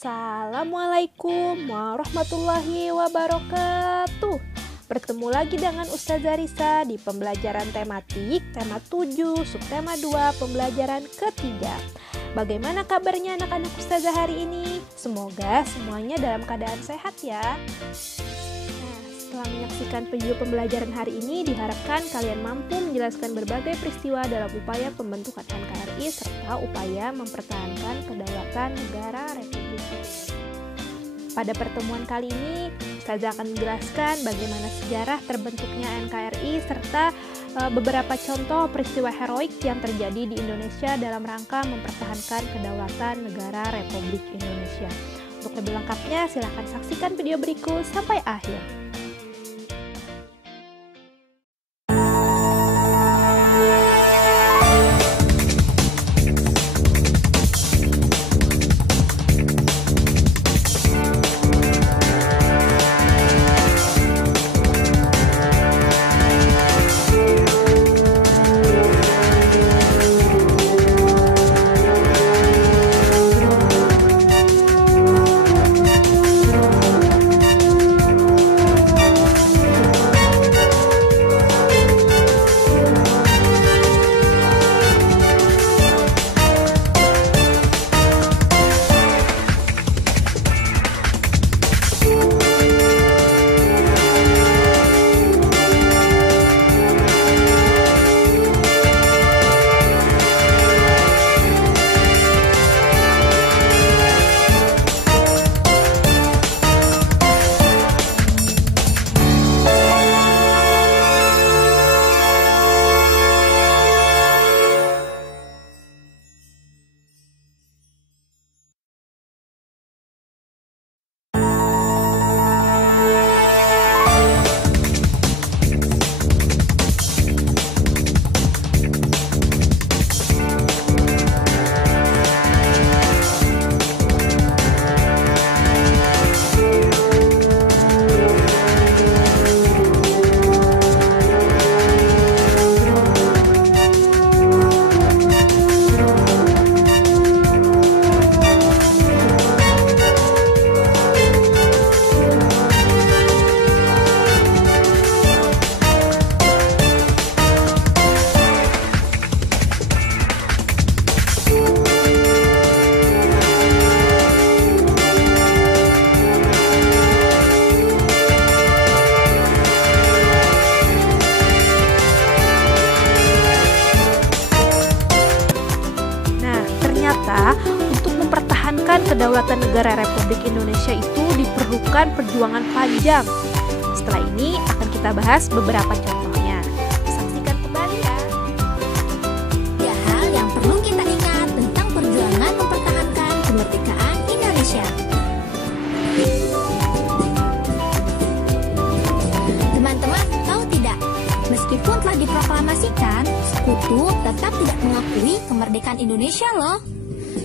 Assalamualaikum warahmatullahi wabarakatuh. Bertemu lagi dengan Ustazah Risa di pembelajaran tematik tema 7, subtema 2, pembelajaran ketiga. Bagaimana kabarnya anak-anak Ustazah hari ini? Semoga semuanya dalam keadaan sehat ya. Setelah menyaksikan video pembelajaran hari ini, diharapkan kalian mampu menjelaskan berbagai peristiwa dalam upaya pembentukan NKRI serta upaya mempertahankan kedaulatan negara Republik Indonesia. Pada pertemuan kali ini, Ustazah akan menjelaskan bagaimana sejarah terbentuknya NKRI serta beberapa contoh peristiwa heroik yang terjadi di Indonesia dalam rangka mempertahankan kedaulatan negara Republik Indonesia. Untuk lebih lengkapnya, silahkan saksikan video berikut sampai akhir. Untuk mempertahankan kedaulatan negara Republik Indonesia itu diperlukan perjuangan panjang. Setelah ini akan kita bahas beberapa contohnya. Saksikan kembali ya. Tiga hal yang perlu kita ingat tentang perjuangan mempertahankan kemerdekaan Indonesia. Teman-teman tahu tidak? Meskipun telah diproklamasikan, Sekutu tetap tidak mengakui kemerdekaan Indonesia loh.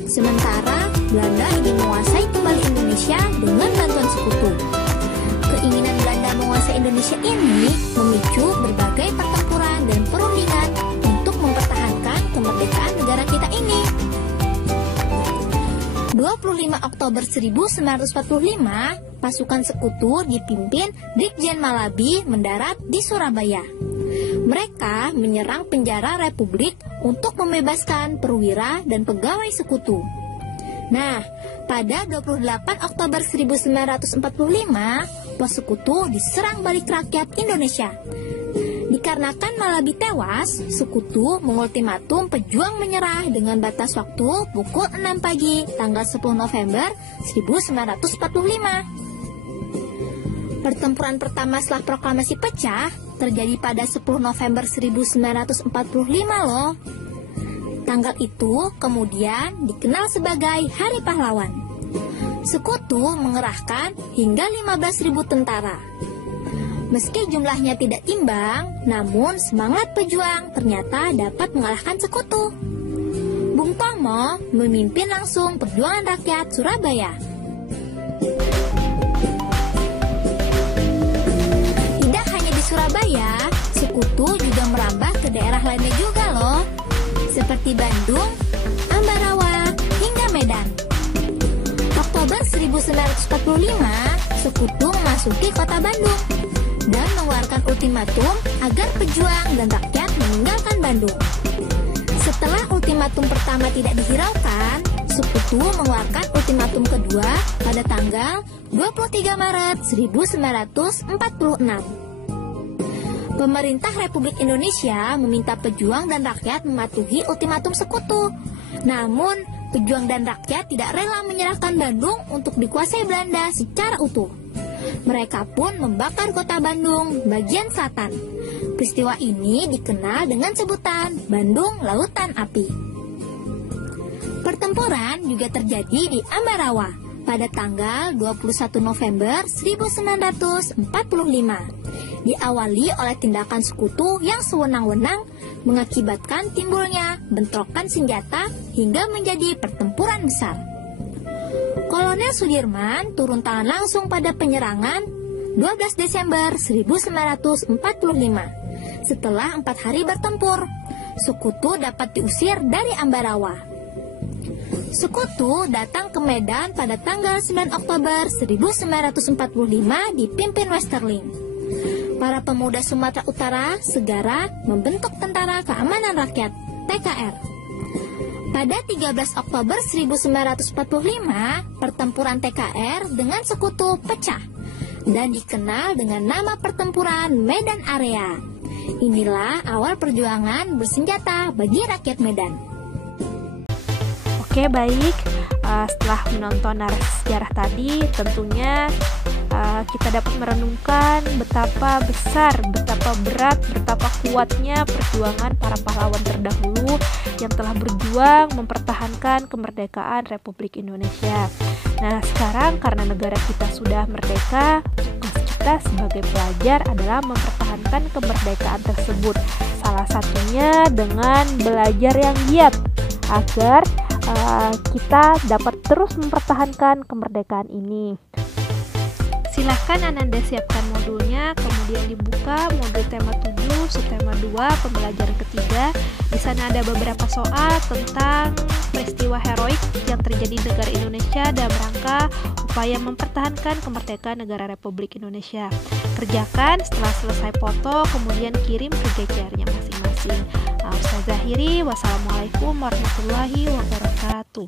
Sementara Belanda ingin menguasai kembali Indonesia dengan bantuan Sekutu. Keinginan Belanda menguasai Indonesia ini memicu berbagai pertempuran dan perundingan untuk mempertahankan kemerdekaan negara kita ini. 25 Oktober 1945, pasukan Sekutu dipimpin Brigjen Malabi mendarat di Surabaya. Mereka menyerang penjara Republik untuk membebaskan perwira dan pegawai Sekutu. Nah, pada 28 Oktober 1945, pos Sekutu diserang balik rakyat Indonesia. Dikarenakan Malabi tewas, Sekutu mengultimatum pejuang menyerah dengan batas waktu pukul 6 pagi tanggal 10 November 1945. Pertempuran pertama setelah proklamasi pecah terjadi pada 10 November 1945 loh. Tanggal itu kemudian dikenal sebagai Hari Pahlawan. Sekutu mengerahkan hingga 15.000 tentara. Meski jumlahnya tidak imbang, namun semangat pejuang ternyata dapat mengalahkan Sekutu. Bung Tomo memimpin langsung perjuangan rakyat Surabaya. Tidak hanya di Surabaya, Sekutu juga merambah ke daerah lainnya juga loh, seperti Bandung, Ambarawa, hingga Medan. Oktober Sekutu memasuki kota Bandung dan mengeluarkan ultimatum agar pejuang dan rakyat meninggalkan Bandung. Setelah ultimatum pertama tidak dihiraukan, Sekutu mengeluarkan ultimatum kedua pada tanggal 23 Maret 1946. Pemerintah Republik Indonesia meminta pejuang dan rakyat mematuhi ultimatum Sekutu. Namun, pejuang dan rakyat tidak rela menyerahkan Bandung untuk dikuasai Belanda secara utuh. Mereka pun membakar kota Bandung bagian selatan. Peristiwa ini dikenal dengan sebutan Bandung Lautan Api. Pertempuran juga terjadi di Ambarawa pada tanggal 21 November 1945. Diawali oleh tindakan Sekutu yang sewenang-wenang mengakibatkan timbulnya bentrokan senjata hingga menjadi pertempuran besar. Kolonel Sudirman turun tangan langsung pada penyerangan 12 Desember 1945. Setelah 4 hari bertempur, Sekutu dapat diusir dari Ambarawa. Sekutu datang ke Medan pada tanggal 9 Oktober 1945 dipimpin Westerling. Para pemuda Sumatera Utara segera membentuk Tentara Keamanan Rakyat (TKR). Pada 13 Oktober 1945, pertempuran TKR dengan Sekutu pecah dan dikenal dengan nama pertempuran Medan Area. Inilah awal perjuangan bersenjata bagi rakyat Medan. Oke, baik. Setelah menonton narasi sejarah tadi, tentunya kita dapat merenungkan betapa besar, betapa berat, betapa kuatnya perjuangan para pahlawan terdahulu yang telah berjuang mempertahankan kemerdekaan Republik Indonesia. Nah, sekarang karena negara kita sudah merdeka, tugas kita sebagai pelajar adalah mempertahankan kemerdekaan tersebut. Salah satunya dengan belajar yang giat agar kita dapat terus mempertahankan kemerdekaan ini. Silahkan Ananda siapkan modulnya, kemudian dibuka modul tema 7, subtema 2, pembelajaran ketiga. Di sana ada beberapa soal tentang peristiwa heroik yang terjadi di negara Indonesia dalam rangka upaya mempertahankan kemerdekaan negara Republik Indonesia. Kerjakan, setelah selesai foto, kemudian kirim ke GCR-nya masing-masing. Ustazah akhiri, wassalamualaikum warahmatullahi wabarakatuh.